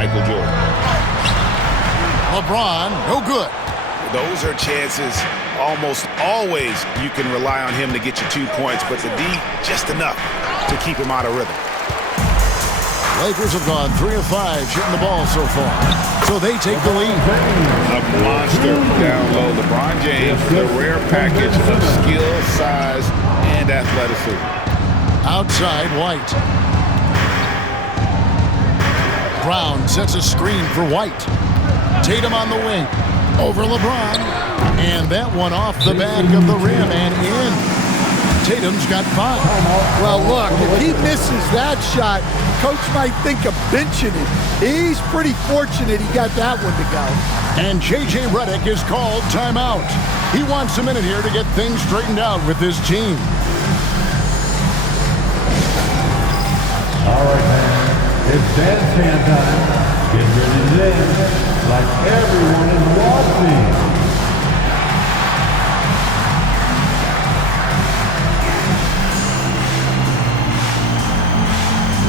Michael Jordan. LeBron, no good. Those are chances almost always you can rely on him to get you 2 points, but the D, just enough to keep him out of rhythm. Lakers have gone 3 of 5 shooting the ball so far, so they take the lead. A monster down low. LeBron James with a rare package of skill, size, and athleticism. Outside, White. Brown sets a screen for White. Tatum on the wing. Over LeBron. And that one off the back of the rim and in. Tatum's got 5. Well, look, if he misses that shot, coach might think of benching it. He's pretty fortunate he got that one to go. And J.J. Redick is called timeout. He wants a minute here to get things straightened out with his team. All right, man. It's dance hand time. Get ready to dance like everyone is watching.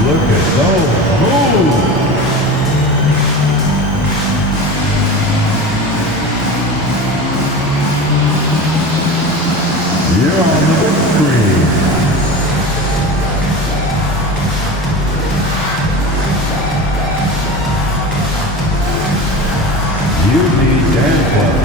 Look at those moves. You're on the big screen. You need dance club.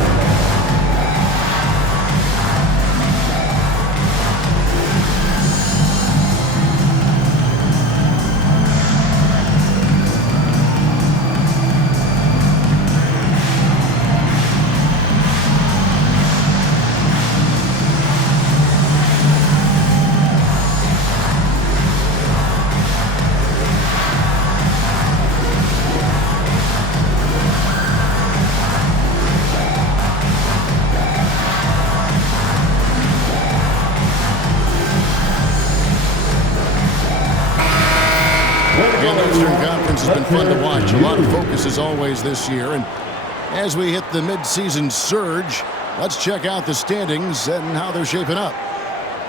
Has been fun to watch. A lot of focus as always this year. And as we hit the midseason surge, let's check out the standings and how they're shaping up.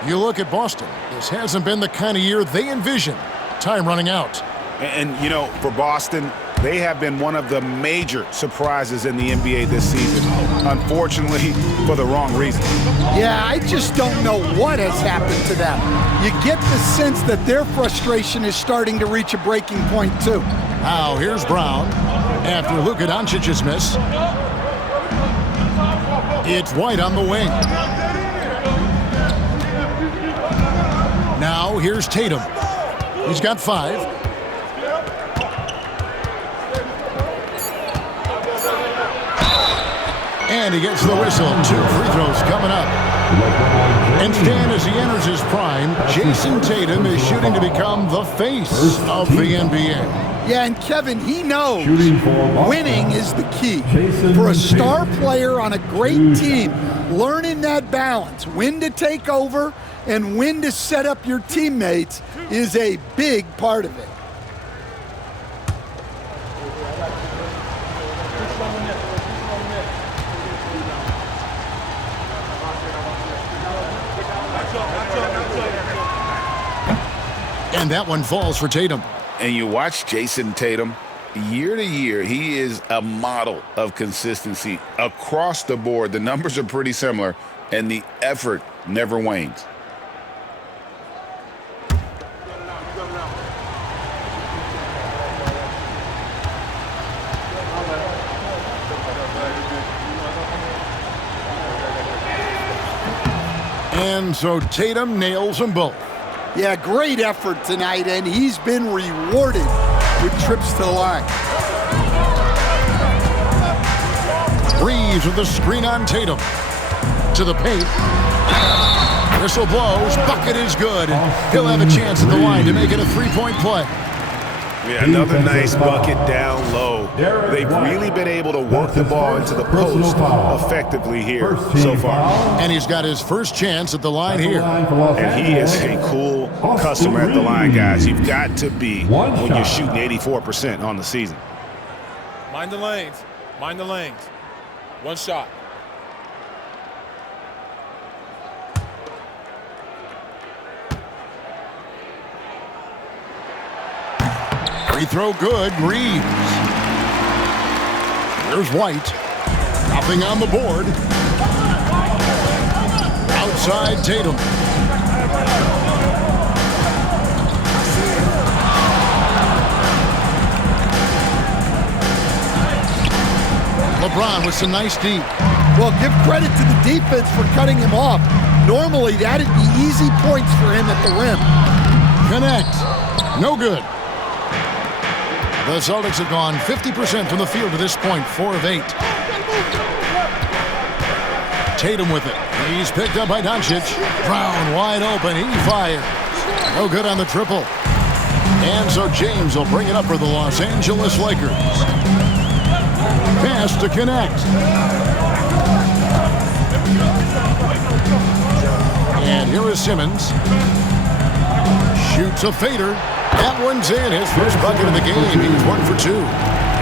You look at Boston. This hasn't been the kind of year they envisioned. Time running out. And you know, for Boston, they have been one of the major surprises in the NBA this season. Unfortunately, for the wrong reason. Yeah, I just don't know what has happened to them. You get the sense that their frustration is starting to reach a breaking point, too. Now, here's Brown. After Luka Doncic's miss, it's White on the wing. Now, here's Tatum. He's got 5. And he gets the whistle. 2 free throws coming up. Instead, as he enters his prime, Jason Tatum is shooting to become the face of the NBA. Yeah, and Kevin, he knows winning is the key. For a star player on a great team, learning that balance, when to take over and when to set up your teammates, is a big part of it. And that one falls for Tatum. And you watch Jason Tatum, year to year, he is a model of consistency across the board. The numbers are pretty similar, and the effort never wanes. And so Tatum nails them both. Yeah, great effort tonight, and he's been rewarded with trips to the line. Reeves with the screen on Tatum. To the paint. Whistle blows. Bucket is good. He'll have a chance at the line to make it a 3-point play. Yeah, another nice bucket down low. They've really been able to work the ball into the post effectively here so far. And he's got his first chance at the line here. And he is a cool customer at the line, guys. You've got to be when you're shooting 84% on the season. Mind the lanes. Mind the lanes. One shot. Free throw good. Reeves. Here's White. Nothing on the board. Outside Tatum. LeBron with some nice deep. Well, give credit to the defense for cutting him off. Normally, that'd be easy points for him at the rim. Connect. No good. The Celtics have gone 50% from the field to this point, 4 of 8. Tatum with it. He's picked up by Doncic. Brown wide open. He fires. No good on the triple. And so James will bring it up for the Los Angeles Lakers. Pass to connect. And here is Simmons. Shoots a fader. That one's in. His first bucket of the game. He's 1 for 2.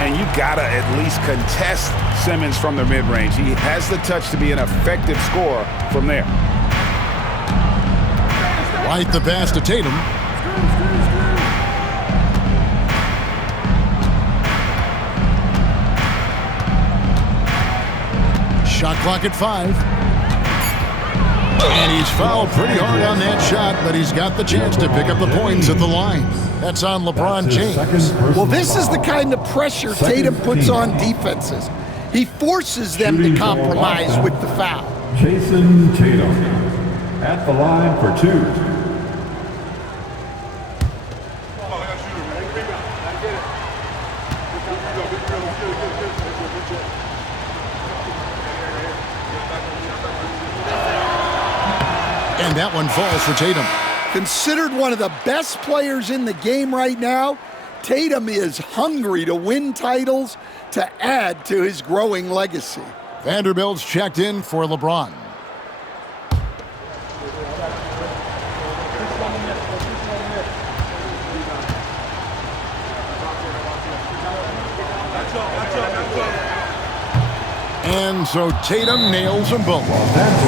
And you gotta at least contest Simmons from the mid-range. He has the touch to be an effective scorer from there. White the pass to Tatum. Shot clock at 5. And he's fouled pretty hard on that shot, but he's got the chance to pick up the points at the line. That's on LeBron James. Well, this is the kind of pressure Tatum puts on defenses. He forces them to compromise with the foul. Jason Tatum at the line for 2. And that one falls for Tatum. Considered one of the best players in the game right now, Tatum is hungry to win titles to add to his growing legacy. Vanderbilt's checked in for LeBron. And so Tatum nails them both.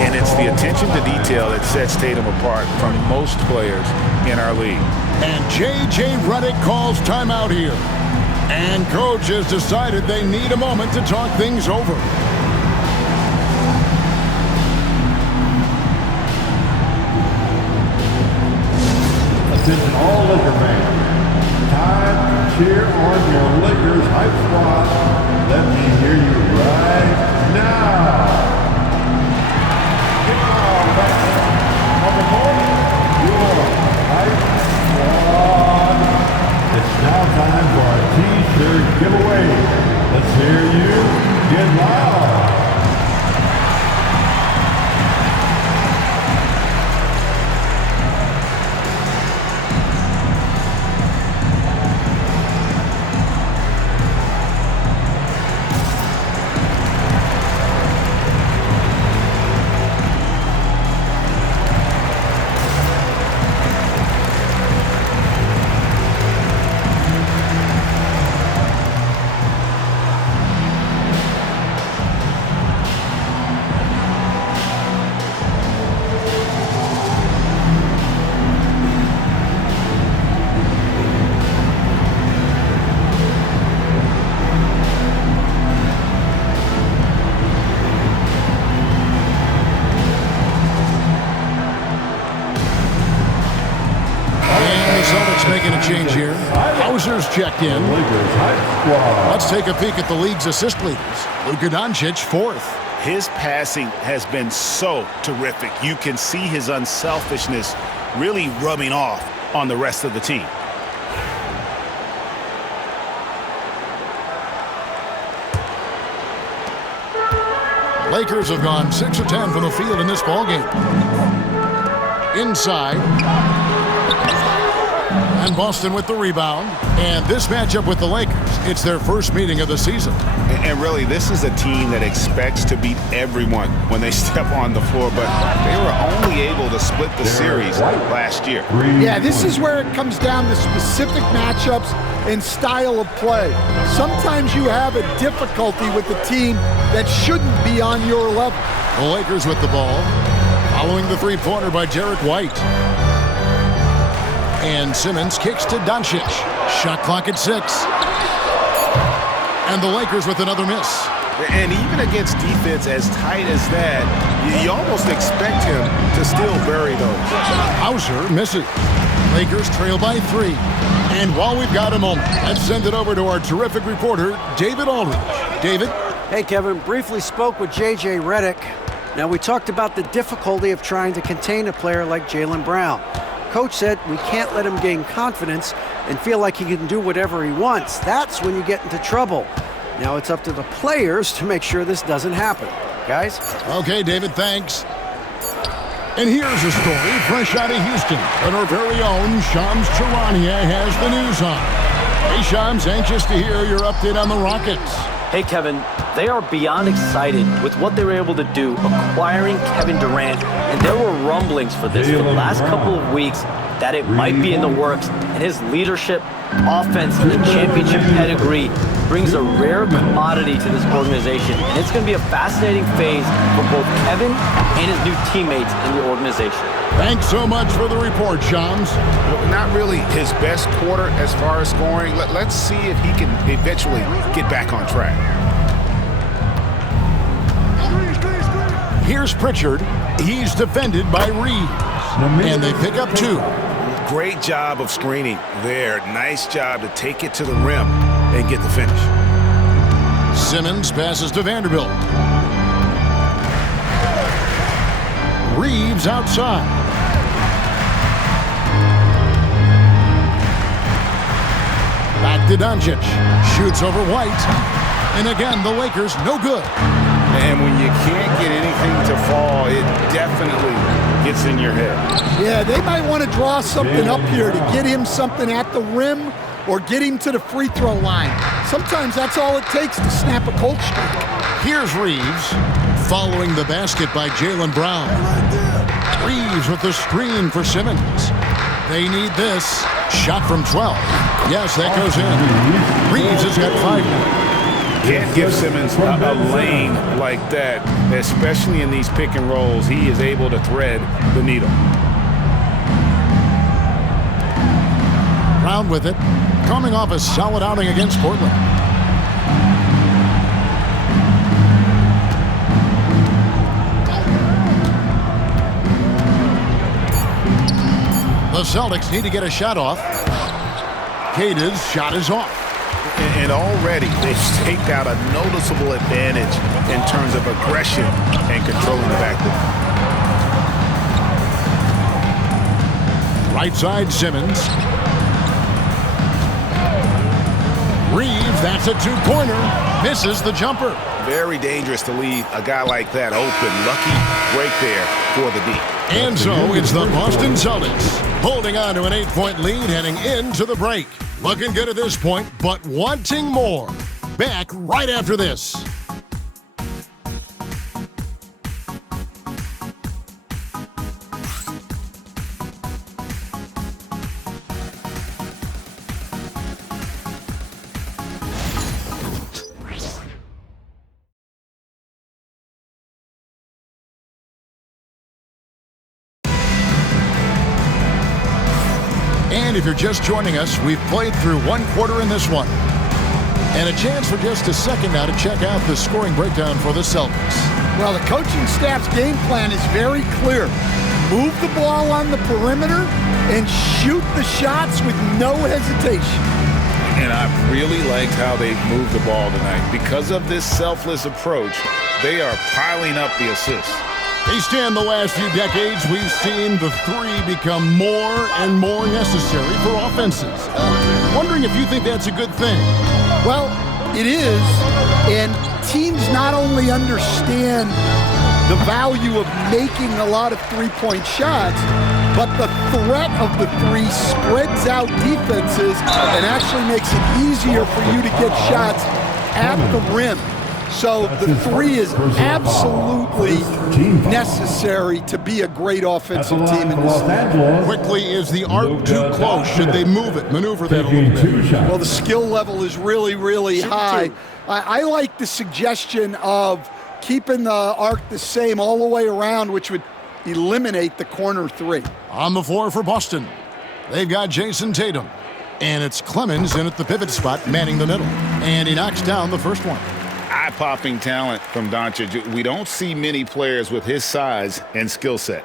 And it's the attention to detail that sets Tatum apart from most players in our league. And J.J. Redick calls timeout here. And coach has decided they need a moment to talk things over. Attention all Laker fans. Time to cheer on your Lakers hype squad. Let me hear you right now. Come on, back. Number 4, your hype squad. It's now time for our T-shirt giveaway. Let's hear you get loud. Making a change here. Hauser's checked in. Let's take a peek at the league's assist leaders. Luka Doncic, 4th. His passing has been so terrific. You can see his unselfishness really rubbing off on the rest of the team. Lakers have gone 6 of 10 from the field in this ballgame. Inside. And Boston with the rebound. And this matchup with the Lakers, it's their first meeting of the season. And really, this is a team that expects to beat everyone when they step on the floor, but they were only able to split the series last year. Yeah, this is where it comes down to specific matchups and style of play. Sometimes you have a difficulty with the team that shouldn't be on your level. The Lakers with the ball, following the three-pointer by Derek White. And Simmons kicks to Doncic. Shot clock at 6. And the Lakers with another miss. And even against defense as tight as that, you almost expect him to still bury those. Hauser misses. Lakers trail by 3. And while we've got a moment, let's send it over to our terrific reporter, David Aldridge. David? Hey, Kevin. Briefly spoke with J.J. Redick. Now, we talked about the difficulty of trying to contain a player like Jaylen Brown. Coach said we can't let him gain confidence and feel like he can do whatever he wants. That's when you get into trouble. Now it's up to the players to make sure this doesn't happen. Guys? Okay, David, thanks. And here's a story fresh out of Houston that our very own Shams Charania has the news on. Hey, Shams, anxious to hear your update on the Rockets. Hey, Kevin, they are beyond excited with what they were able to do acquiring Kevin Durant, and there were rumblings for this for the last couple of weeks that it might be in the works, and his leadership, offense, and championship pedigree brings a rare commodity to this organization, and it's going to be a fascinating phase for both Kevin and his new teammates in the organization. Thanks so much for the report, Shams. Not really his best quarter as far as scoring. Let's see if he can eventually get back on track. Here's Pritchard. He's defended by Reeves. And they pick up 2. Great job of screening there. Nice job to take it to the rim and get the finish. Simmons passes to Vanderbilt. Reeves outside. Back to Doncic. Shoots over White. And again, the Lakers no good. And when you can't get anything to fall, it definitely gets in your head. Yeah, they might want to draw something up here to get him something at the rim or get him to the free throw line. Sometimes that's all it takes to snap a cold streak. Here's Reeves following the basket by Jaylen Brown. Reeves with the screen for Simmons. They need this. Shot from 12. Yes, that goes in. Reeves has got 5. Can't give Simmons a lane like that, especially in these pick and rolls. He is able to thread the needle. Brown with it, coming off a solid outing against Portland. The Celtics need to get a shot off. Kata's shot is off. And already they've staked out a noticeable advantage in terms of aggression and controlling the backcourt. Right side, Simmons. Reeves, that's a 2-pointer. Misses the jumper. Very dangerous to leave a guy like that open. Lucky break there for the D. And so it's the Boston Celtics holding on to an 8-point lead heading into the break. Looking good at this point, but wanting more. Back right after this. And if you're just joining us, we've played through 1 quarter in this one. And a chance for just a second now to check out the scoring breakdown for the Celtics. Well, the coaching staff's game plan is very clear. Move the ball on the perimeter and shoot the shots with no hesitation. And I really liked how they moved the ball tonight. Because of this selfless approach, they are piling up the assists. Based on the last few decades, we've seen the 3 become more and more necessary for offenses. Wondering if you think that's a good thing. Well, it is, and teams not only understand the value of making a lot of three-point shots, but the threat of the 3 spreads out defenses and actually makes it easier for you to get shots at the rim. So the 3 is absolutely necessary to be a great offensive team in this league. Quickly, is the arc too close? Should they move it, maneuver that a little bit? Well, the skill level is really, really high. I like the suggestion of keeping the arc the same all the way around, which would eliminate the corner 3. On the floor for Boston, they've got Jason Tatum. And it's Clemens in at the pivot spot, manning the middle. And he knocks down the first one. eye-popping talent from Doncic. We don't see many players with his size and skill set.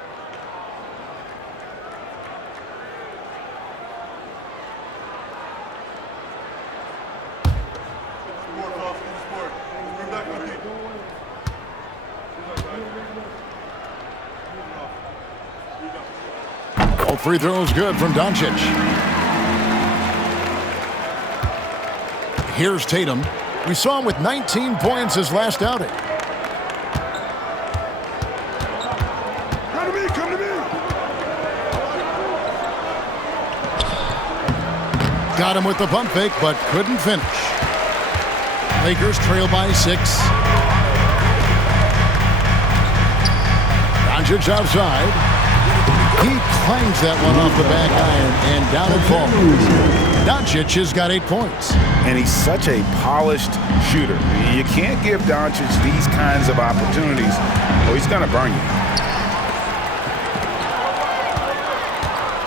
All free throws good from Doncic. Here's Tatum. We saw him with 19 points his last outing. Come to me, come to me. Got him with the pump fake, but couldn't finish. Lakers trail by 6. Doncic outside. He clangs that one off the back iron and down it falls. Doncic has got 8 points. And he's such a polished shooter. You can't give Doncic these kinds of opportunities or he's going to burn you.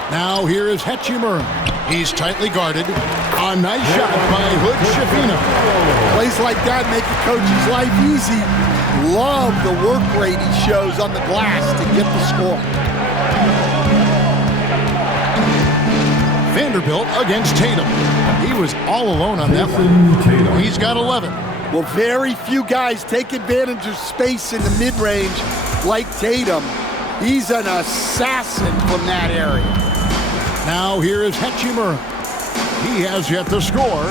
Now here is Hachimura. He's tightly guarded. A nice shot by Hood Schifino. Plays like that make a coach's life easy. Love the work rate he shows on the glass to get the score. Vanderbilt against Tatum. He was all alone on that one. He's got 11. Well, very few guys take advantage of space in the mid-range like Tatum. He's an assassin from that area. Now here is Hachimura. He has yet to score.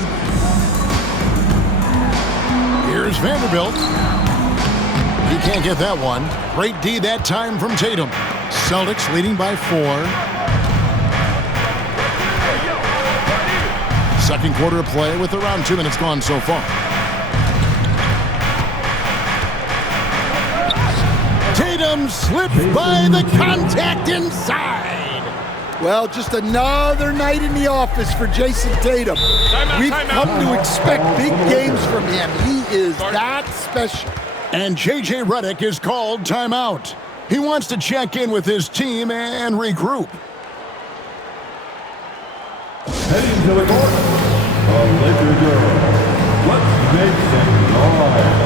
Here's Vanderbilt. He can't get that one. Great D that time from Tatum. Celtics leading by 4. Second quarter of play with around 2 minutes gone so far. Tatum slipped by the contact inside. Well, just another night in the office for Jason Tatum. We've come to expect big games from him. He is that special. And J.J. Redick is called timeout. He wants to check in with his team and regroup. Heading to the court, the Laker girls. Let's make some noise.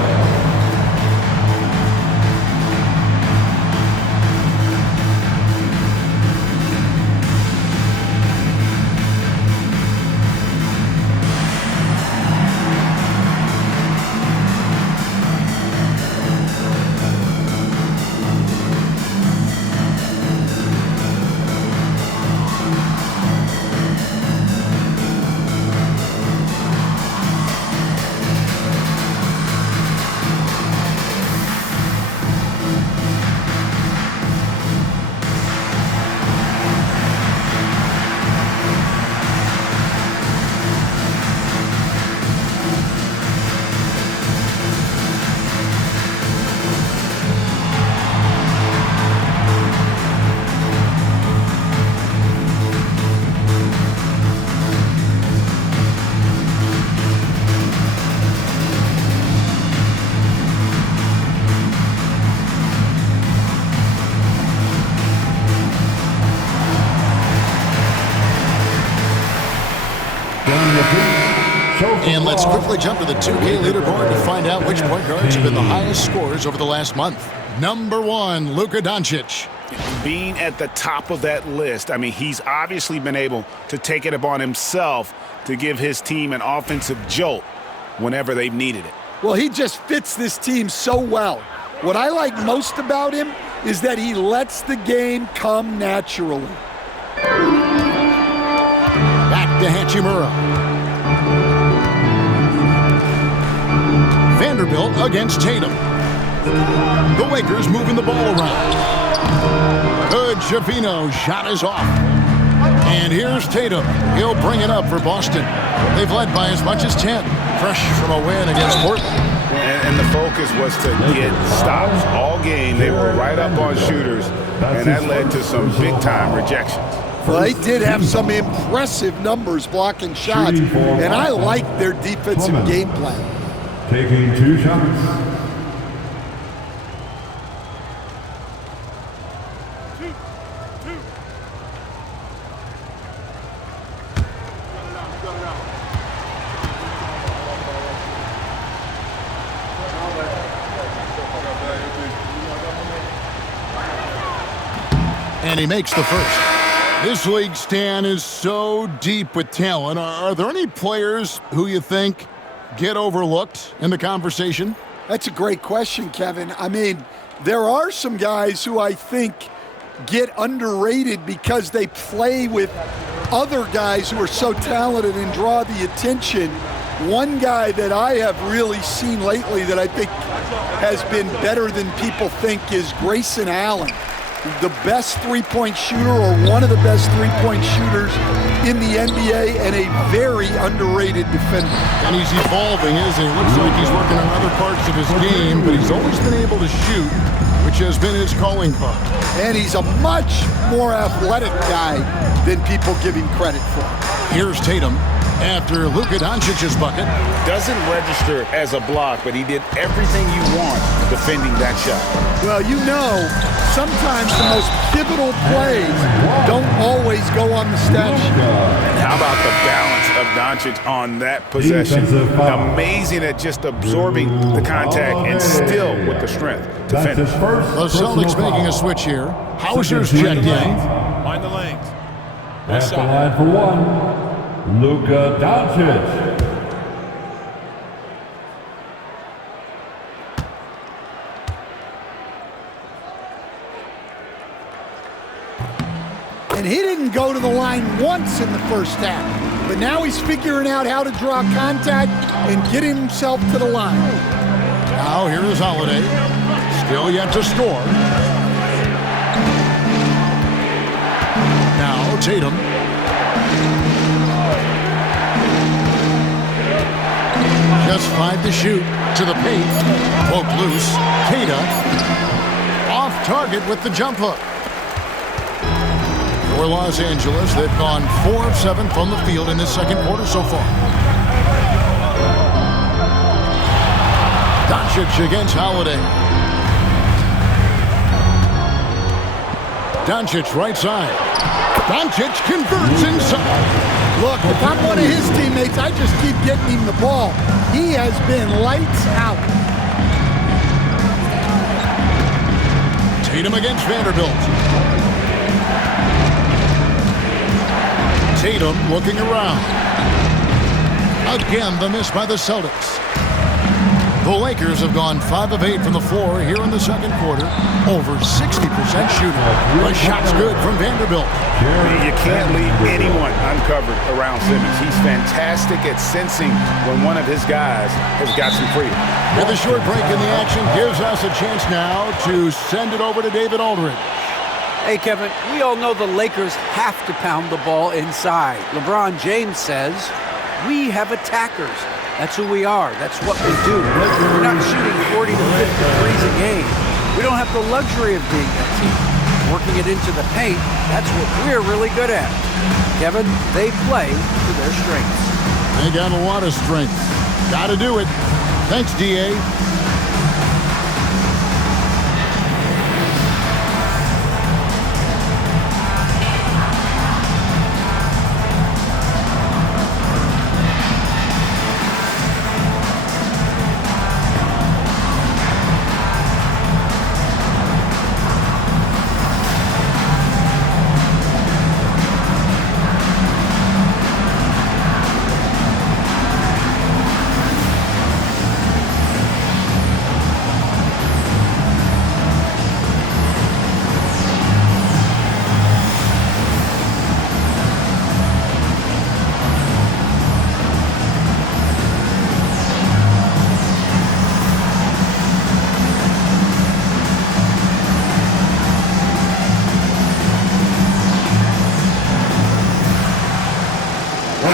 And let's quickly jump to the 2K leaderboard to find out which point guards have been the highest scorers over the last month. Number 1, Luka Doncic. Being at the top of that list, I mean, he's obviously been able to take it upon himself to give his team an offensive jolt whenever they've needed it. Well, he just fits this team so well. What I like most about him is that he lets the game come naturally. Back to Hachimura. Vanderbilt against Tatum. The Lakers moving the ball around. Good Schifino. Shot is off. And here's Tatum. He'll bring it up for Boston. They've led by as much as 10. Fresh from a win against Portland. And the focus was to get stops. All game, they were right up on shooters, and that led to some big-time rejections. Well, they did have some impressive numbers blocking shots, and I like their defensive game plan. Taking 2 shots. And he makes the first. This league, Stan, is so deep with talent. Are there any players who you think get overlooked in the conversation? That's a great question, Kevin. I mean, there are some guys who I think get underrated because they play with other guys who are so talented and draw the attention. One guy that I have really seen lately that I think has been better than people think is Grayson Allen. The best three-point shooter, or one of the best three-point shooters in the NBA, and a very underrated defender. And he's evolving, isn't he? Looks like he's working on other parts of his game, but he's always been able to shoot, which has been his calling card. And he's a much more athletic guy than people give him credit for. Here's Tatum after Luka Doncic's bucket. Doesn't register as a block, but he did everything you want defending that shot. Well, you know, sometimes the most pivotal plays don't always go on the stat sheet. And how about the balance of Doncic on that possession? Amazing at just absorbing the contact and still with the strength to finish. The Celtics making a switch here. Hauser's checked in. Mind the lanes. At the line for one, Luka Doncic. And he didn't go to the line once in the first half. But now he's figuring out how to draw contact and get himself to the line. Now here is Holiday. Still yet to score. Now Tatum. Just 5 to shoot. To the paint. Poke loose. Queta. Off target with the jump hook. For Los Angeles, they've gone 4 of 7 from the field in this second quarter so far. Doncic against Holiday. Doncic right side. Doncic converts inside. Look, if I'm one of his teammates, I just keep getting him the ball. He has been lights out. Tatum against Vanderbilt. Tatum looking around. Again, the miss by the Celtics. The Lakers have gone 5 of 8 from the floor here in the second quarter. Over 60% shooting. The shot's good from Vanderbilt. You can't leave anyone uncovered around Simmons. He's fantastic at sensing when one of his guys has got some freedom. And the short break in the action gives us a chance now to send it over to David Aldridge. Hey, Kevin, we all know the Lakers have to pound the ball inside. LeBron James says, we have attackers. That's who we are. That's what we do. We're not shooting 40 to 50 threes a game. We don't have the luxury of being that team. Working it into the paint, that's what we're really good at. Kevin, they play to their strengths. They got a lot of strength. Got to do it. Thanks, D.A.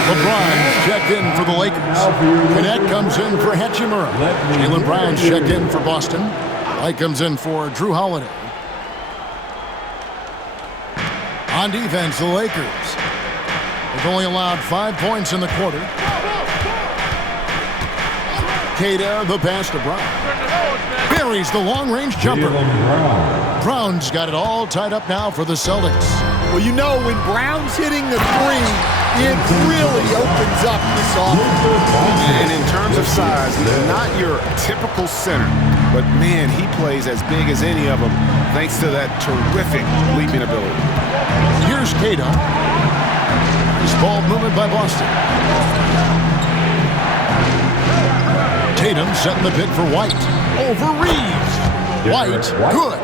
LeBron's checked in for the Lakers. Cadet comes in for Hachimura. Jaylen Brown's checked in for Boston. Light comes in for Drew Holiday. On defense, the Lakers. They've only allowed 5 points in the quarter. Queta, the pass to Brown. Buries the long-range jumper. Brown's got it all tied up now for the Celtics. Well, you know, when Brown's hitting the three, it really opens up this offense. And in terms of size, he's not your typical center. But, man, he plays as big as any of them. thanks to that terrific leaping ability. Here's Tatum. Nice ball movement by Boston. Tatum setting the pick for White. Over Reeves. White, good.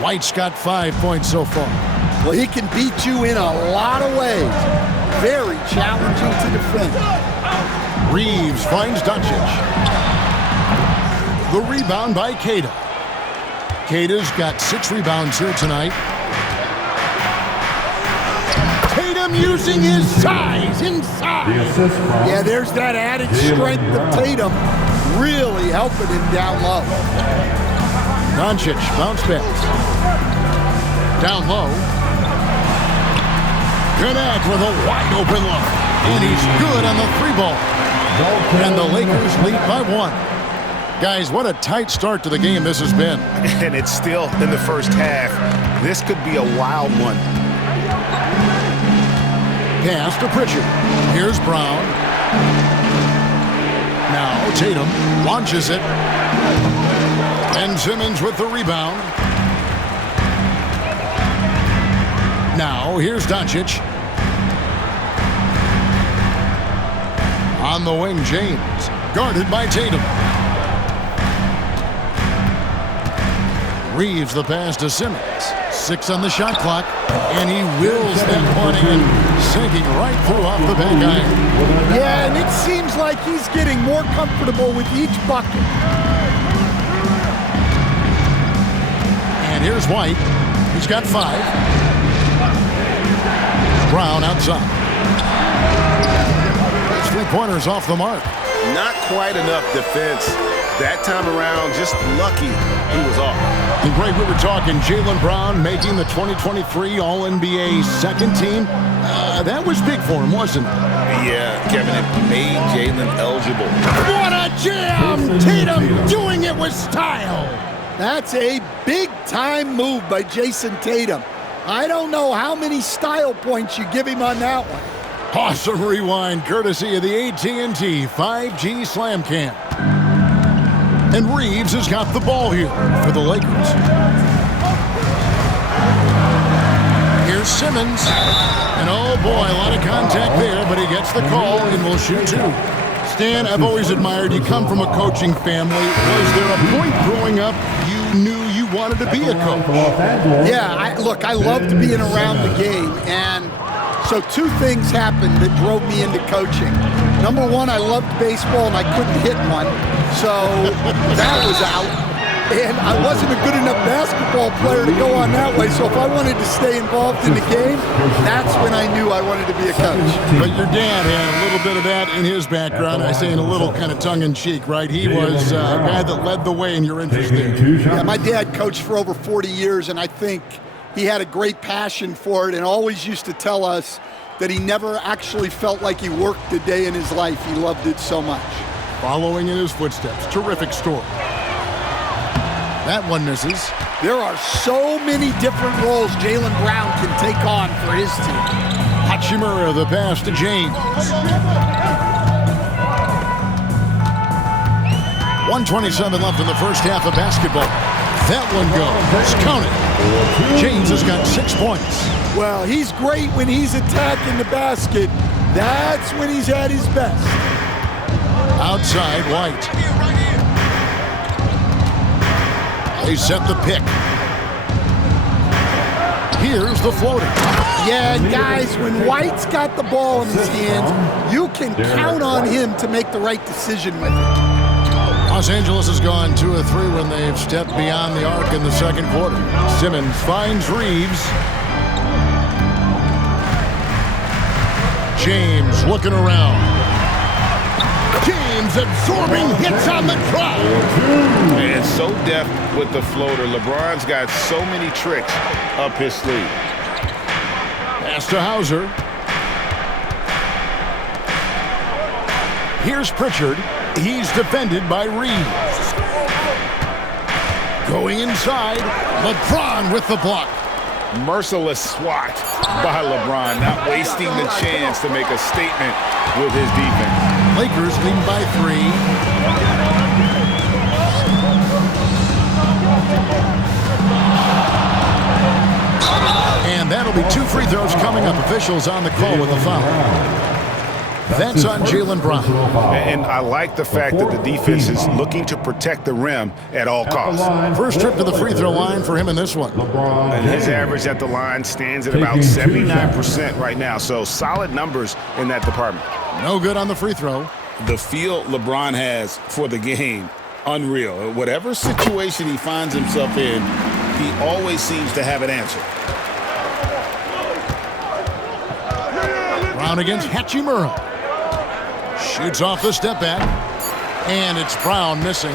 White's got 5 points so far. Well, he can beat you in a lot of ways. Very challenging to defend. Reeves finds Doncic. The rebound by Queta. Queta's got 6 rebounds here tonight. Tatum using his size inside. Yeah, there's that added strength of Tatum really helping him down low. Doncic bounce pass. Down low. Connect with a wide open look. And he's good on the 3-ball. And the Lakers lead by 1. Guys, what a tight start to the game this has been. And it's still in the first half. This could be a wild one. Pass to Pritchard. Here's Brown. Now Tatum launches it. And Simmons with the rebound. Now here's Doncic. On the wing, James. Guarded by Tatum. Reeves the pass to Simmons. 6 on the shot clock. And he wills that one in. Sinking right through off the back iron. Yeah, and it seems like he's getting more comfortable with each bucket. And here's White. He's got 5. Brown outside. 3-pointers off the mark. Not quite enough defense. That time around, just lucky he was off. And Greg, we were talking Jaylen Brown making the 2023 All-NBA second team. That was big for him, wasn't it? Yeah, Kevin, it made Jaylen eligible. What a jam! Tatum doing it with style. That's a big-time move by Jason Tatum. I don't know how many style points you give him on that one. Awesome rewind, courtesy of the AT&T 5G Slam Cam. And Reeves has got the ball here for the Lakers. Here's Simmons. And oh boy, a lot of contact there, but he gets the call and will shoot 2. Stan, I've always admired you. Come from a coaching family. Was there a point growing up you knew you wanted to be a coach? Yeah, I loved being around the game, and so 2 things happened that drove me into coaching. Number 1, I loved baseball and I couldn't hit one, so that was out. And I wasn't a good enough basketball player to go on that way, so if I wanted to stay involved in the game, that's when I knew I wanted to be a coach. But your dad had a little bit of that in his background. I say in a little kind of tongue-in-cheek, right? He was a guy that led the way in your interest there. Yeah, my dad coached for over 40 years, and I think he had a great passion for it and always used to tell us that he never actually felt like he worked a day in his life. He loved it so much. Following in his footsteps. Terrific story. That one misses. There are so many different roles Jaylen Brown can take on for his team. Hachimura, the pass to James. 1:27 left in the first half of basketball. That one goes. Count it. James has got 6 points. Well, he's great when he's attacking the basket. That's when he's at his best. Outside, White. They set the pick. Here's the floater. Yeah, guys, when White's got the ball in his hands, you can count on him to make the right decision with it. Los Angeles has gone 2 of 3 when they've stepped beyond the arc in the second quarter. Simmons finds Reeves. James looking around. James absorbing hits on the drive. Man, so deft with the floater. LeBron's got so many tricks up his sleeve. Pass to Hauser. Here's Pritchard. He's defended by Reeves. Going inside. LeBron with the block. Merciless swat by LeBron, not wasting the chance to make a statement with his defense. Lakers lead by 3. throw's coming up. Officials on the call with the foul. That's on Jaylen Brown. And I like the fact that the defense is looking to protect the rim at all costs. First trip to the free throw line for him in this one. And his average at the line stands at about 79% right now, so solid numbers in that department. No good on the free throw. The feel LeBron has for the game, unreal. Whatever situation he finds himself in, he always seems to have an answer. Brown against Hachimura. Shoots off the step back. And it's Brown missing.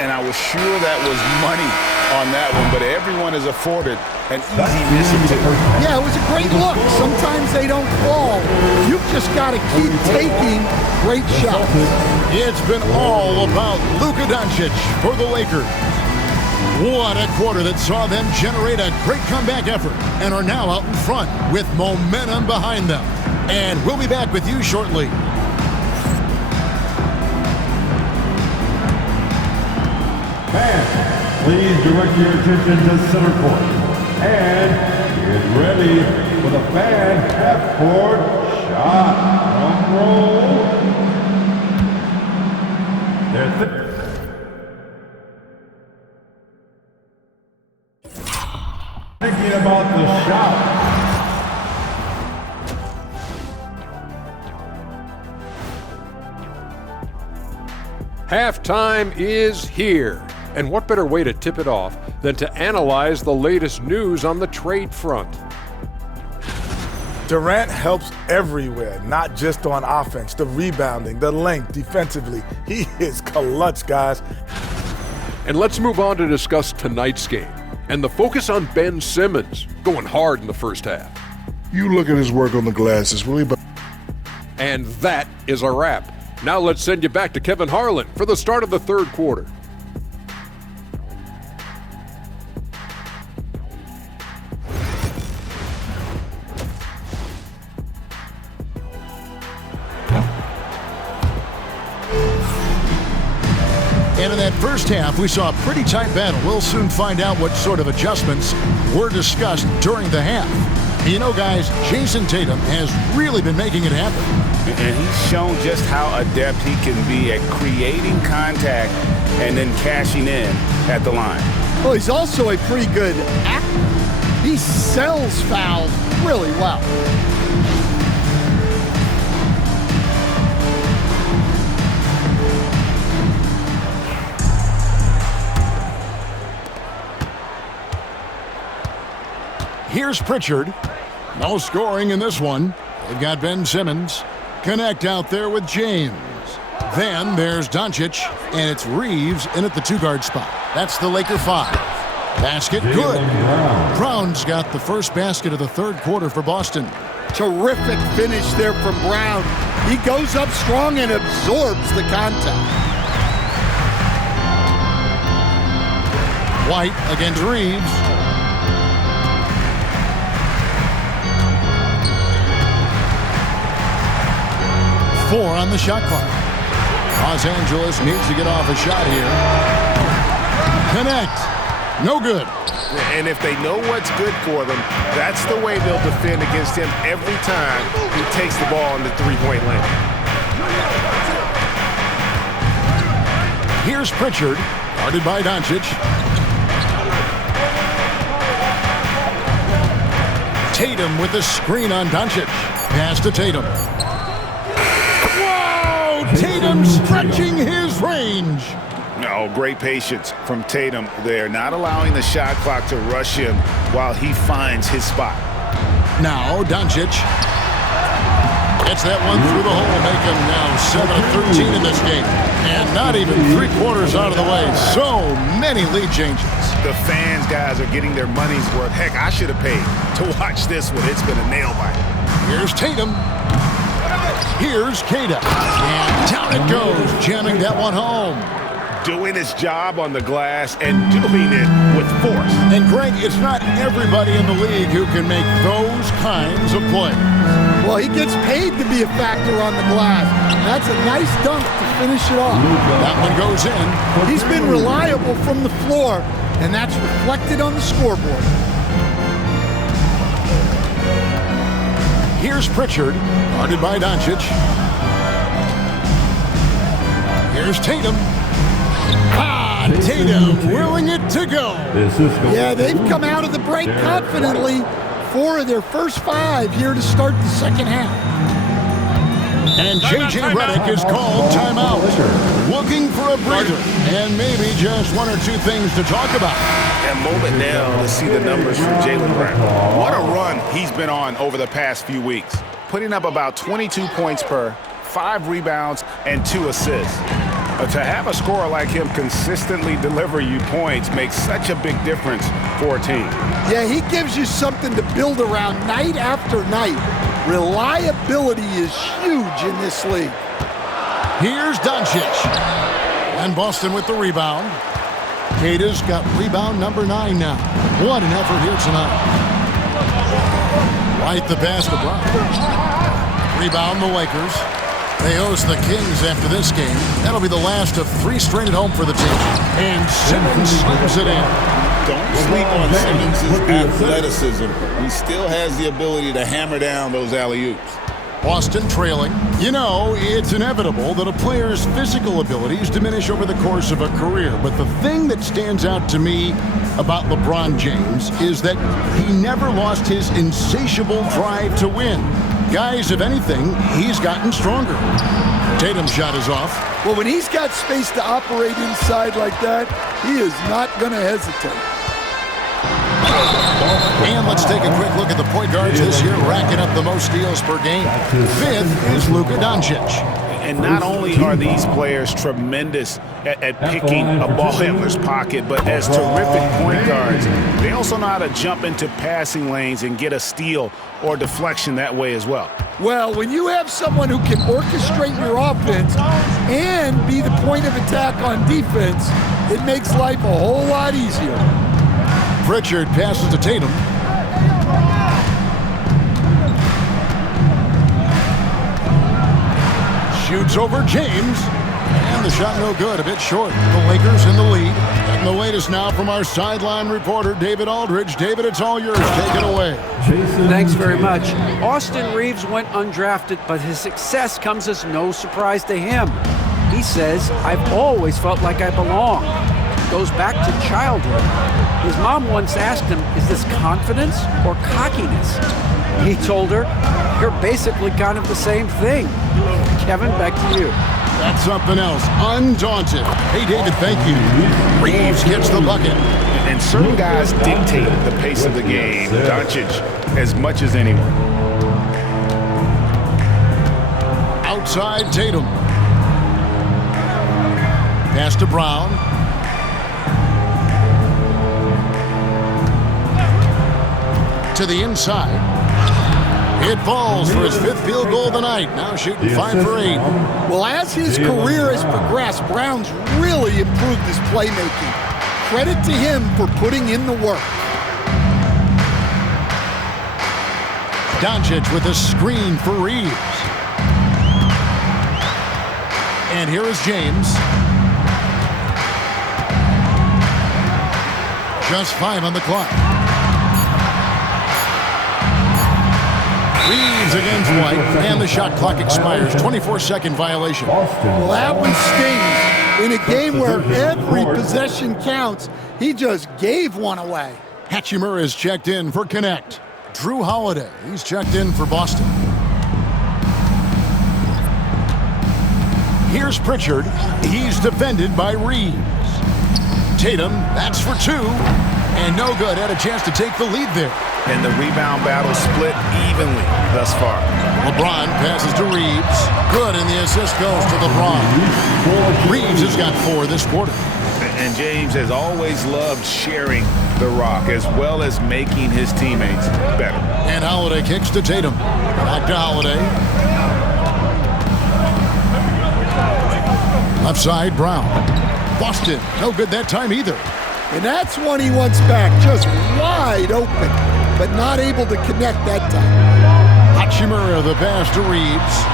And I was sure that was money on that one, but everyone is afforded an easy missing too. Yeah, it was a great look. Sometimes they don't fall. You've just got to keep taking great shots. It's been all about Luka Doncic for the Lakers. What a quarter that saw them generate a great comeback effort and are now out in front with momentum behind them. And we'll be back with you shortly. Fans, please direct your attention to center court. And get ready for the fan half-court shot. Drum roll. Thinking about the shot. Halftime is here. And what better way to tip it off than to analyze the latest news on the trade front? Durant helps everywhere, not just on offense. The rebounding, the length, defensively. He is clutch, guys. And let's move on to discuss tonight's game and the focus on Ben Simmons, going hard in the first half. You look at his work on the glass, it's really... And that is a wrap. Now let's send you back to Kevin Harlan for the start of the third quarter. And in that first half, we saw a pretty tight battle. We'll soon find out what sort of adjustments were discussed during the half. You know, guys, Jason Tatum has really been making it happen. And he's shown just how adept he can be at creating contact and then cashing in at the line. Well, he's also a pretty good actor. He sells fouls really well. Here's Pritchard. No scoring in this one. They've got Ben Simmons. Connect out there with James. Then there's Doncic, and it's Reeves in at the two-guard spot. That's the Laker 5. Basket, good. Brown's got the first basket of the third quarter for Boston. Terrific finish there from Brown. He goes up strong and absorbs the contact. White against Reeves. Four on the shot clock. Los Angeles needs to get off a shot here. Connect. No good. And if they know what's good for them, that's the way they'll defend against him every time he takes the ball in the three-point lane. Here's Pritchard, guarded by Doncic. Tatum with the screen on Doncic. Pass to Tatum. Tatum stretching his range. No, great patience from Tatum there, not allowing the shot clock to rush him while he finds his spot. Now Doncic gets that one through the hole, making now 7 of 13 in this game. And not even 3/4 out of the way. So many lead changes. The fans, guys, are getting their money's worth. Heck, I should have paid to watch this one. It's been a nail biter. Here's Tatum. Here's Kata. And down it goes, jamming that one home. Doing his job on the glass and doing it with force. And Greg, it's not everybody in the league who can make those kinds of plays. Well, he gets paid to be a factor on the glass. That's a nice dunk to finish it off. That one goes in. He's been reliable from the floor, and that's reflected on the scoreboard. Here's Pritchard, guarded by Doncic. Here's Tatum. Tatum willing it to go. Yeah, they've come out of the break confidently. 4 of their first 5 here to start the second half. And J.J. Redick is called timeout. Looking for a breather and maybe just 1 or 2 things to talk about. A moment now to see the numbers from Jaylen Brown. What a run he's been on over the past few weeks. Putting up about 22 points per, 5 rebounds, and 2 assists. To have a scorer like him consistently deliver you points makes such a big difference for a team. Yeah, he gives you something to build around night after night. Reliability is huge in this league. Here's Doncic. And Boston with the rebound. Kata's got rebound number 9 now. What an effort here tonight. Right the pass to Brown. Rebound the Lakers. They host the Kings after this game. That'll be the last of 3 straight at home for the team. And Simmons slams it in. Don't sleep on Simmons' athleticism. He still has the ability to hammer down those alley-oops. Boston trailing. You know, it's inevitable that a player's physical abilities diminish over the course of a career. But the thing that stands out to me about LeBron James is that he never lost his insatiable drive to win. Guys, if anything, he's gotten stronger. Tatum's shot is off. Well, when he's got space to operate inside like that, he is not going to hesitate. And let's take a quick look at the point guards this year, racking up the most steals per game. 5th is Luka Doncic. And not only are these players tremendous at picking a ball handler's pocket, but as terrific point guards, they also know how to jump into passing lanes and get a steal or deflection that way as well. Well, when you have someone who can orchestrate your offense and be the point of attack on defense, it makes life a whole lot easier. Pritchard passes to Tatum. Shoots over James. And the shot no good, a bit short. The Lakers in the lead. And the latest now from our sideline reporter, David Aldridge. David, it's all yours. Take it away. Thanks very much. Austin Reeves went undrafted, but his success comes as no surprise to him. He says, "I've always felt like I belong." Goes back to childhood. His mom once asked him, "Is this confidence or cockiness?" He told her, "You're basically kind of the same thing." Kevin, back to you. That's something else. Undaunted. Hey, David, thank you. Reeves gets the bucket. And certain guys dictate the pace of the game. Doncic as much as anyone. Outside Tatum. Pass to Brown. To the inside. It falls for his 5th field goal of the night. Now shooting 5 for 8. Well, as his career has progressed, Brown's really improved his playmaking. Credit to him for putting in the work. Doncic with a screen for Reeves. And here is James. Just 5 on the clock. Reeves against White, and the shot clock expires. 24-second violation. Well, that one stings. In a game where every possession counts, he just gave one away. Hachimura is checked in for Connect. Drew Holiday, he's checked in for Boston. Here's Pritchard. He's defended by Reeves. Tatum, that's for 2. And no good. Had a chance to take the lead there. And the rebound battle split evenly thus far. LeBron passes to Reeves. Good, and the assist goes to LeBron. Reeves has got 4 this quarter. And James has always loved sharing the rock as well as making his teammates better. And Holiday kicks to Tatum. Back to Holiday. Left side, Brown. Boston, no good that time either. And that's one he wants back, just wide open, but not able to connect that time. Hachimura, the pass to Reeves.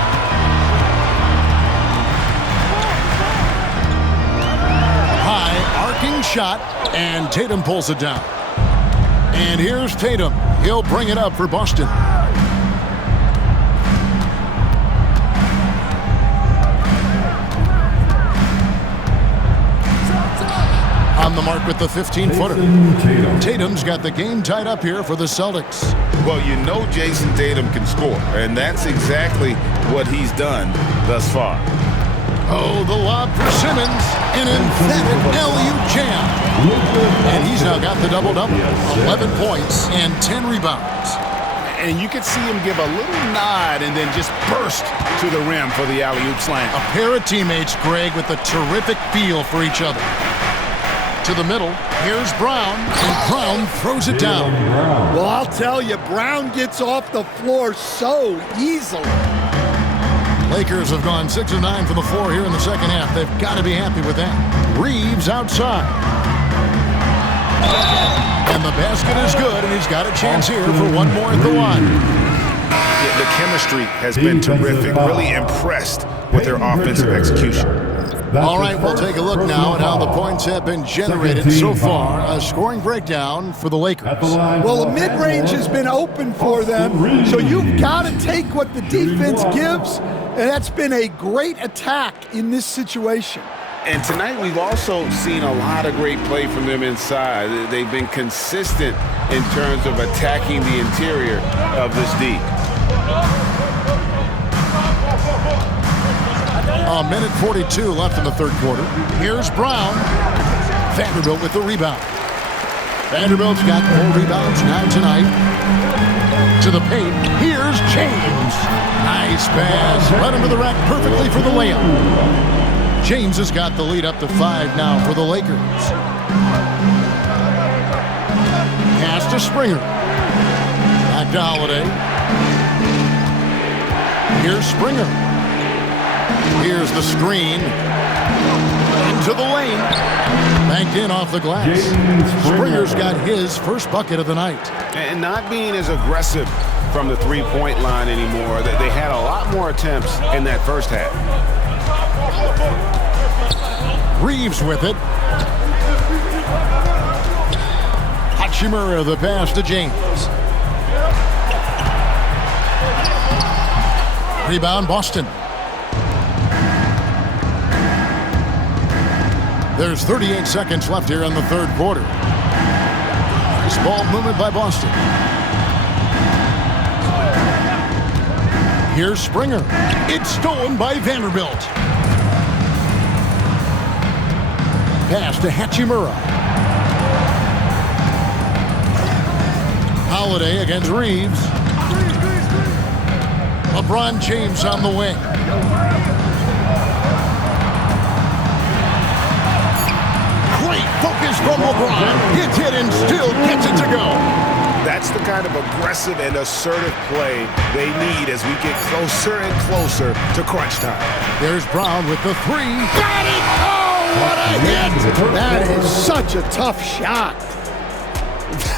High, arcing shot, and Tatum pulls it down. And here's Tatum. He'll bring it up for Boston. On the mark with the 15-footer. Tatum's got the game tied up here for the Celtics. Well, you know Jason Tatum can score, and that's exactly what he's done thus far. Oh, the lob for Simmons. An emphatic alley-oop jam. And he's now got the double-double. 11 points and 10 rebounds. And you could see him give a little nod and then just burst to the rim for the alley-oop slam. A pair of teammates, Greg, with a terrific feel for each other. To the middle, here's Brown, and Brown throws it down. Well, I'll tell you, Brown gets off the floor so easily. Lakers have gone 6 of 9 from the floor here in the second half. They've got to be happy with that. Reeves outside. And the basket is good, and he's got a chance here for one more at the line. The chemistry has been terrific. Really impressed with their offensive execution. All right, we'll take a look now at how the points have been generated so far. A scoring breakdown for the Lakers. Well, the mid-range has been open for them, so you've got to take what the defense gives, and that's been a great attack in this situation. And tonight we've also seen a lot of great play from them inside. They've been consistent in terms of attacking the interior of this D. A minute 42 left in the third quarter. Here's Brown. Vanderbilt with the rebound. Vanderbilt's got 4 rebounds now tonight. To the paint. Here's James. Nice pass. Right into the rack perfectly for the layup. James has got the lead up to 5 now for the Lakers. Pass to Springer. Back to Holiday. Here's Springer. Here's the screen. Into the lane. Banked in off the glass. Springer's got his first bucket of the night. And not being as aggressive from the three-point line anymore. They had a lot more attempts in that first half. Reeves with it. Hachimura the pass to James. Rebound Boston. There's 38 seconds left here in the third quarter. Nice ball movement by Boston. Here's Springer. It's stolen by Vanderbilt. Pass to Hachimura. Holiday against Reeves. LeBron James on the wing. Great focus from LeBron. Hits it and still gets it to go. That's the kind of aggressive and assertive play they need as we get closer and closer to crunch time. There's Brown with the 3. Got it! Oh, what a hit! That is such a tough shot.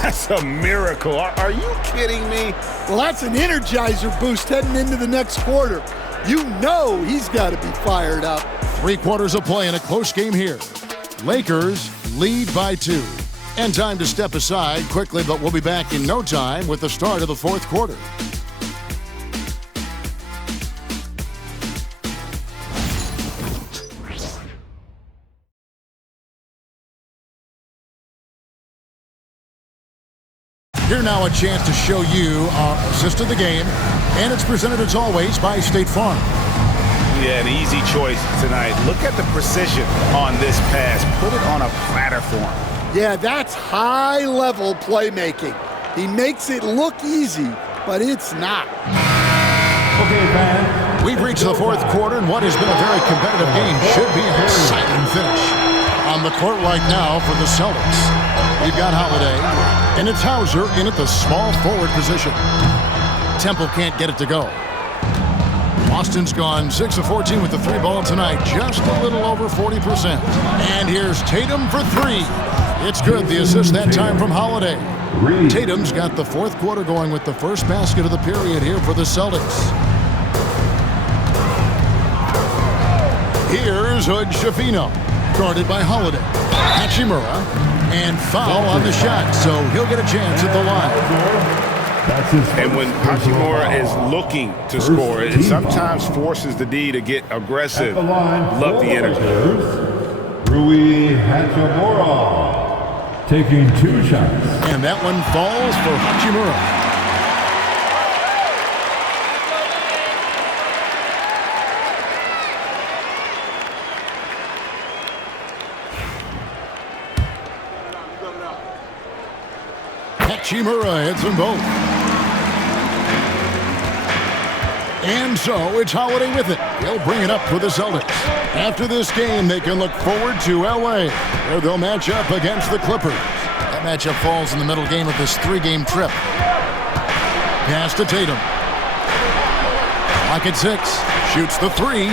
That's a miracle. Are you kidding me? Well, that's an energizer boost heading into the next quarter. You know he's got to be fired up. 3 quarters of play in a close game here. Lakers lead by 2. And time to step aside quickly, but we'll be back in no time with the start of the fourth quarter. Here now a chance to show you our assist of the game, and it's presented as always by State Farm. Yeah, an easy choice tonight. Look at the precision on this pass. Put it on a platter form. Yeah, that's high-level playmaking. He makes it look easy, but it's not. Okay, fans. We've reached the fourth quarter, and what has been a very competitive game should be an exciting finish. On the court right now for the Celtics, we've got Holiday, and it's Hauser in at the small forward position. Temple can't get it to go. Boston's gone 6 of 14 with the 3 ball tonight, just a little over 40%. And here's Tatum for 3. It's good, the assist that time from Holiday. Tatum's got the fourth quarter going with the first basket of the period here for the Celtics. Here's Hood Schifino, guarded by Holiday. Hachimura, and foul on the shot, so he'll get a chance at the line. And when Hachimura is looking to score, it sometimes forces the D to get aggressive. Love the energy. Rui Hachimura taking 2 shots. And that one falls for Hachimura. Hachimura hits them both. And so it's Holiday with it. He'll bring it up for the Celtics. After this game, they can look forward to L.A., where they'll match up against the Clippers. That matchup falls in the middle game of this 3-game trip. Pass to Tatum. Clock at 6. Shoots the 3.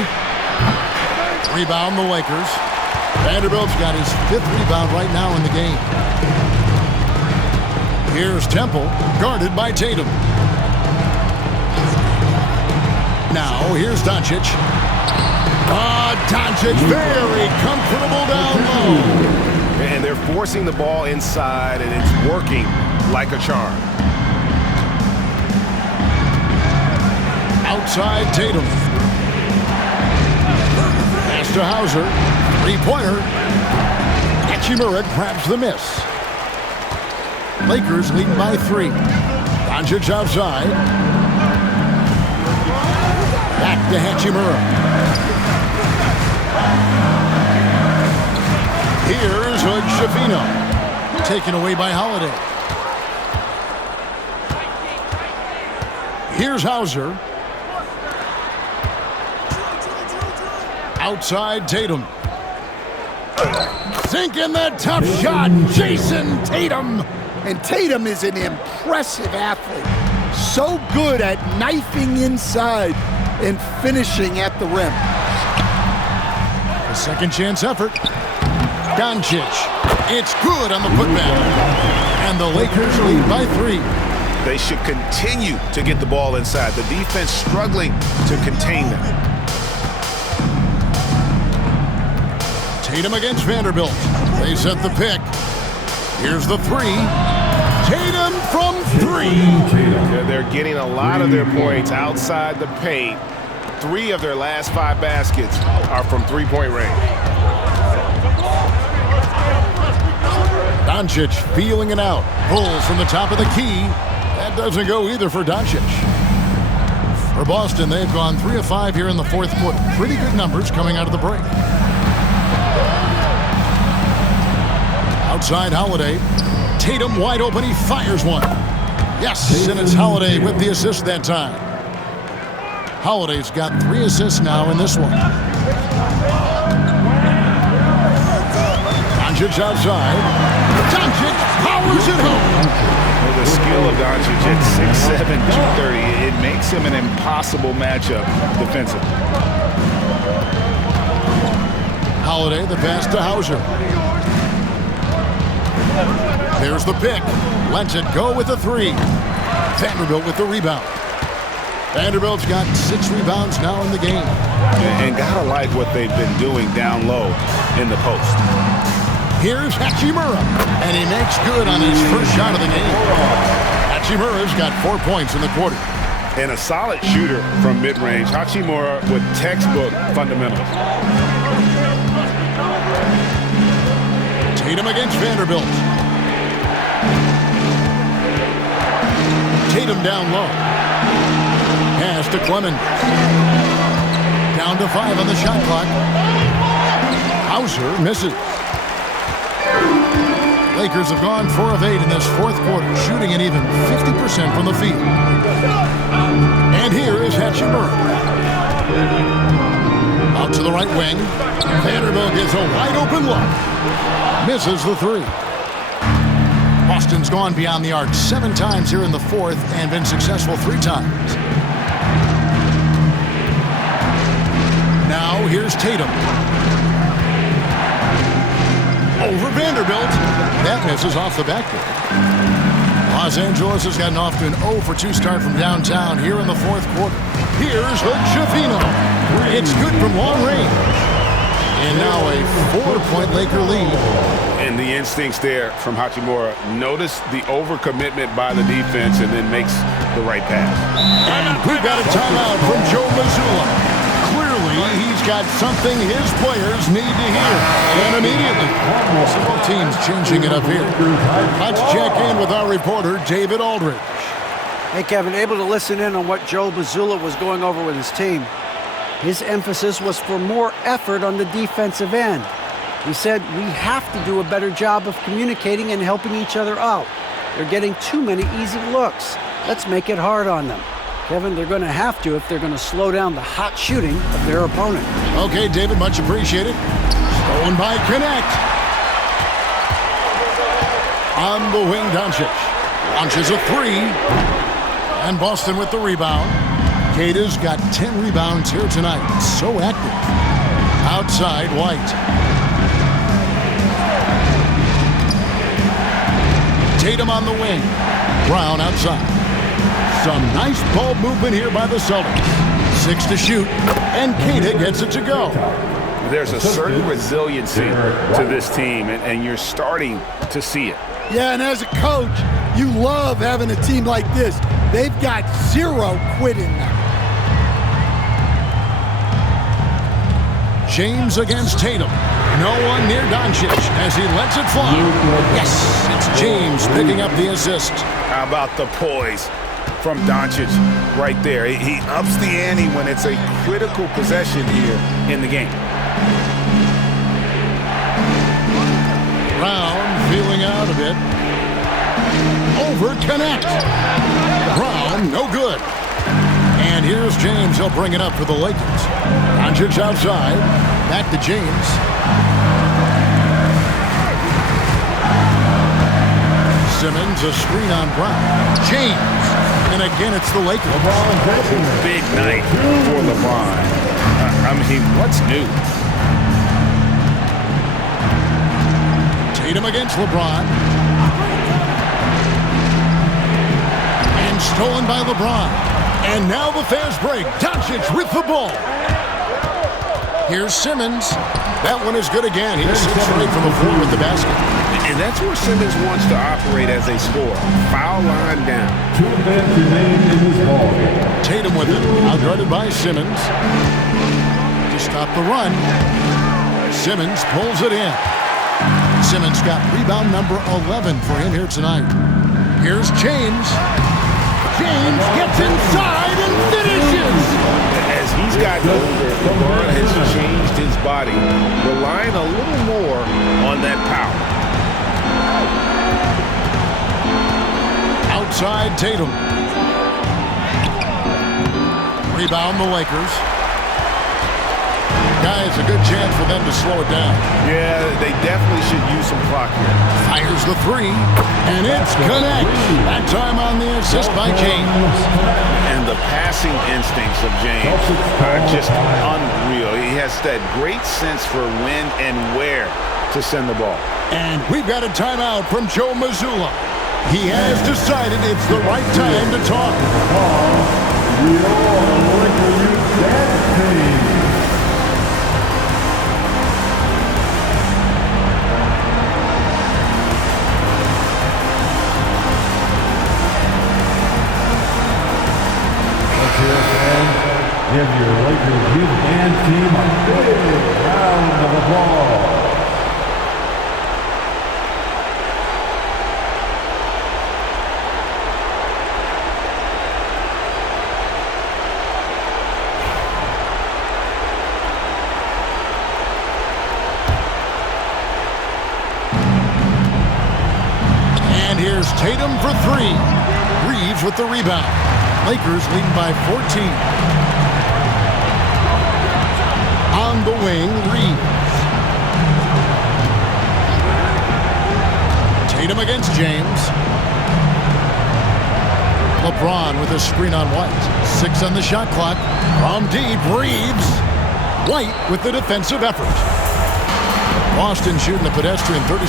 Rebound the Lakers. Vanderbilt's got his 5th rebound right now in the game. Here's Temple, guarded by Tatum. Now, here's Doncic. Doncic very comfortable down low. And they're forcing the ball inside, and it's working like a charm. Outside Tatum. Pass to Hauser. 3-pointer. Hachimura grabs the miss. Lakers lead by 3. Doncic outside. Back to Hachimura. Here's Hood-Schifino. Taken away by Holiday. Here's Hauser. Outside Tatum. Sinking that tough shot. Jason Tatum. And Tatum is an impressive athlete. So good at knifing inside and finishing at the rim. A second chance effort. Doncic. It's good on the putback. And the Lakers lead by 3. They should continue to get the ball inside. The defense struggling to contain them. Tatum against Vanderbilt. They set the pick. Here's the 3. Tatum from 3. They're getting a lot of their points outside the paint. 3 of their last 5 baskets are from 3-point range. Doncic feeling it out. Pulls from the top of the key. That doesn't go either for Doncic. For Boston, they've gone 3 of 5 here in the 4th quarter. Pretty good numbers coming out of the break. Outside Holiday. Tatum wide open. He fires one. Yes, and it's Holiday with the assist that time. Holiday's got 3 assists now in this one. Doncic outside. Doncic powers it home. Well, the skill of Doncic at 6'7", 230, it makes him an impossible matchup defensively. Holiday, the pass to Hauser. There's the pick. Lets it go with the 3. Vanderbilt with the rebound. Vanderbilt's got 6 rebounds now in the game. And gotta like what they've been doing down low in the post. Here's Hachimura, and he makes good on his first shot of the game. Hachimura's got 4 points in the quarter. And a solid shooter from mid-range. Hachimura with textbook fundamentals. Tatum against Vanderbilt. Tatum down low. Pass to Clemens. Down to 5 on the shot clock. Hauser misses. Lakers have gone 4 of 8 in this 4th quarter, shooting an even 50% from the field. And here is Hachimura. Out to the right wing. Vanderbilt gets a wide open look. Misses the 3. Boston's gone beyond the arc 7 times here in the 4th and been successful 3 times. Now here's Tatum. Over Vanderbilt. That misses off the backboard. Los Angeles has gotten off to an 0-for-2 start from downtown here in the 4th quarter. Here's Hood-Schifino. It's good from long range. And now a 4-point Laker lead. And the instincts there from Hachimura. Notice the overcommitment by the defense and then makes the right pass. And we've got a timeout from Joe Mazzulla. Clearly Maybe he's got something his players need to hear. And immediately, several teams changing it up here. Let's check in with our reporter, David Aldridge. Hey, Kevin, able to listen in on what Joe Mazzulla was going over with his team. His emphasis was for more effort on the defensive end. He said, we have to do a better job of communicating and helping each other out. They're getting too many easy looks. Let's make it hard on them. Kevin, they're going to have to if they're going to slow down the hot shooting of their opponent. Okay, David, much appreciated. Stolen by Connect. On the wing, Doncic launches a three. And Boston with the rebound. Kata's got 10 rebounds here tonight. So active. Outside, White. Tatum on the wing. Brown outside. Some nice ball movement here by the Celtics. 6 to shoot, and Kata gets it to go. There's a certain resiliency to this team, and you're starting to see it. Yeah, and as a coach, you love having a team like this. They've got zero quit in them. James against Tatum. No one near Doncic as he lets it fly. Yes, it's James picking up the assist. How about the poise from Doncic right there? He ups the ante when it's a critical possession here in the game. Brown feeling out a bit. Over Connect. Brown, no good. And here's James. He'll bring it up for the Lakers. Doncic outside. Back to James. Simmons, a screen on Brown. James. And again, it's the Lakers. Big night for LeBron. I mean, what's new? Tatum against LeBron. And stolen by LeBron. And now the fast break. Doncic with the ball. Here's Simmons. That one is good again. He sits right from the floor with the basket. And that's where Simmons wants to operate as a scorer. Foul line down. 2 minutes remain in this ball. Tatum with it. Outguarded by Simmons. To stop the run. Simmons pulls it in. Simmons got rebound number 11 for him here tonight. Here's James. James gets inside and finishes. As he's gotten older, LeBron has changed his body, relying a little more on that power. Outside Tatum. Rebound the Lakers. Guys, a good chance for them to slow it down. Yeah, they definitely should use some clock here. Fires the three, and it's Connect. That time on the assist by James. And the passing instincts of James are just unreal. He has that great sense for when and where to send the ball. And we've got a timeout from Joe Mazzulla. He has decided it's the right time to talk. Give your Lakers youth band team a big round of applause. And here's Tatum for three. Reeves with the rebound. Lakers leading by 14. On the wing, Reeves. Tatum against James. LeBron with a screen on White. 6 on the shot clock. From deep, Reeves. White with the defensive effort. Boston shooting a pedestrian 36%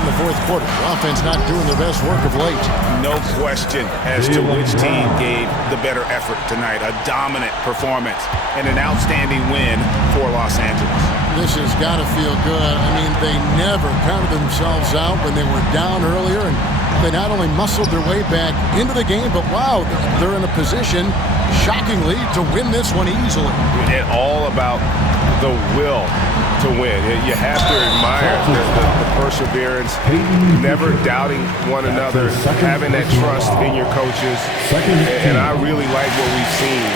in the fourth quarter. Offense not doing their best work of late. No question as to which team gave the better effort tonight. A dominant performance and an outstanding win for Los Angeles. This has got to feel good. I mean, they never counted themselves out when they were down earlier, and they not only muscled their way back into the game, but wow, they're in a position shockingly, to win this one easily. And all about the will to win. You have to admire the perseverance, never doubting one another, having that trust in your coaches. And I really like what we've seen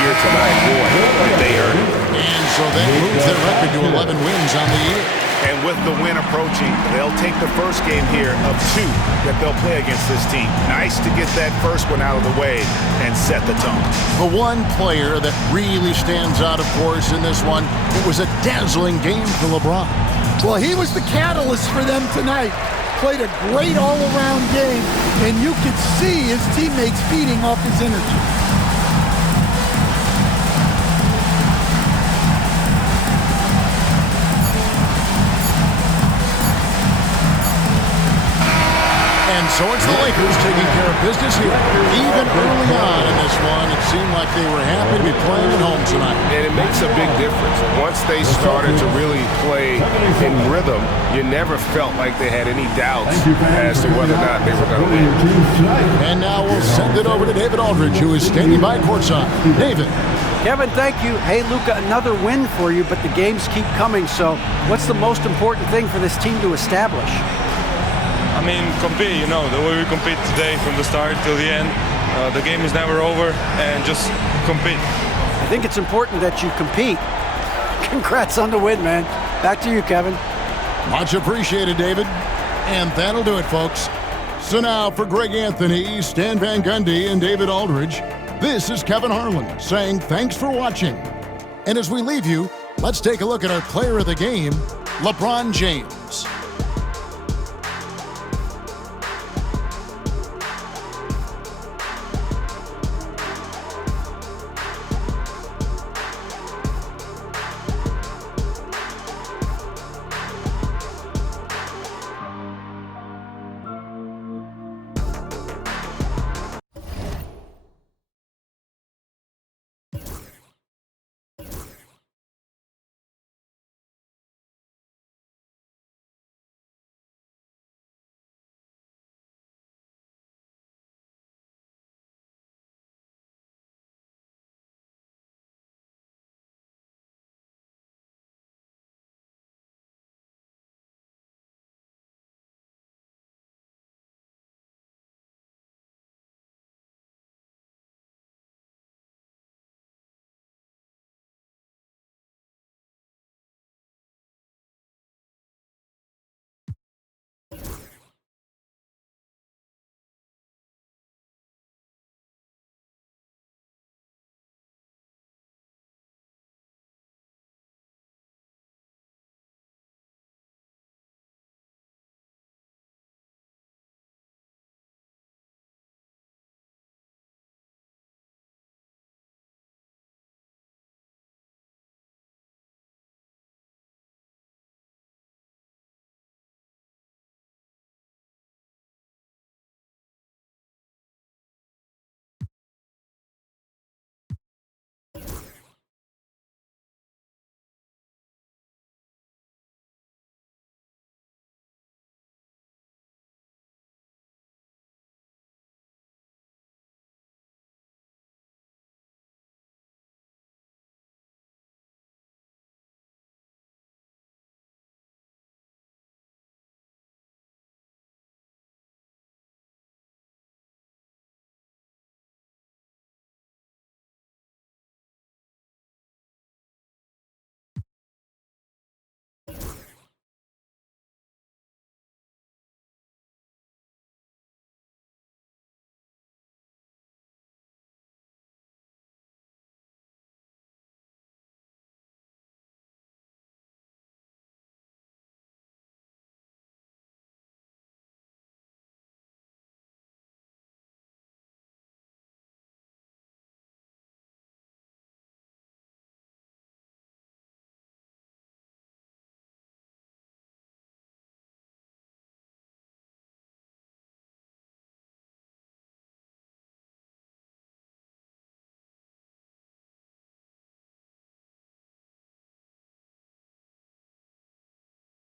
here tonight. Boy, did they earn it. And so that moves their record to 11 wins on the year. And with the win approaching, they'll take the first game here of 2 that they'll play against this team. Nice to get that first one out of the way and set the tone. The one player that really stands out, of course, in this one, it was a dazzling game for LeBron. Well, he was the catalyst for them tonight. Played a great all-around game, and you could see his teammates feeding off his energy. And so it's the Lakers taking care of business here. Even early on in this one, it seemed like they were happy to be playing at home tonight. And it makes a big difference. Once they started to really play in rhythm, you never felt like they had any doubts as to whether or not they were going to win. And now we'll send it over to David Aldridge, who is standing by courtside. David. Kevin, thank you. Hey, Luka, another win for you, but the games keep coming. So what's the most important thing for this team to establish? I mean, compete, you know, the way we compete today from the start till the end. The game is never over, and just compete. I think it's important that you compete. Congrats on the win, man. Back to you, Kevin. Much appreciated, David. And that'll do it, folks. So now for Greg Anthony, Stan Van Gundy, and David Aldridge, this is Kevin Harlan saying thanks for watching. And as we leave you, let's take a look at our player of the game, LeBron James.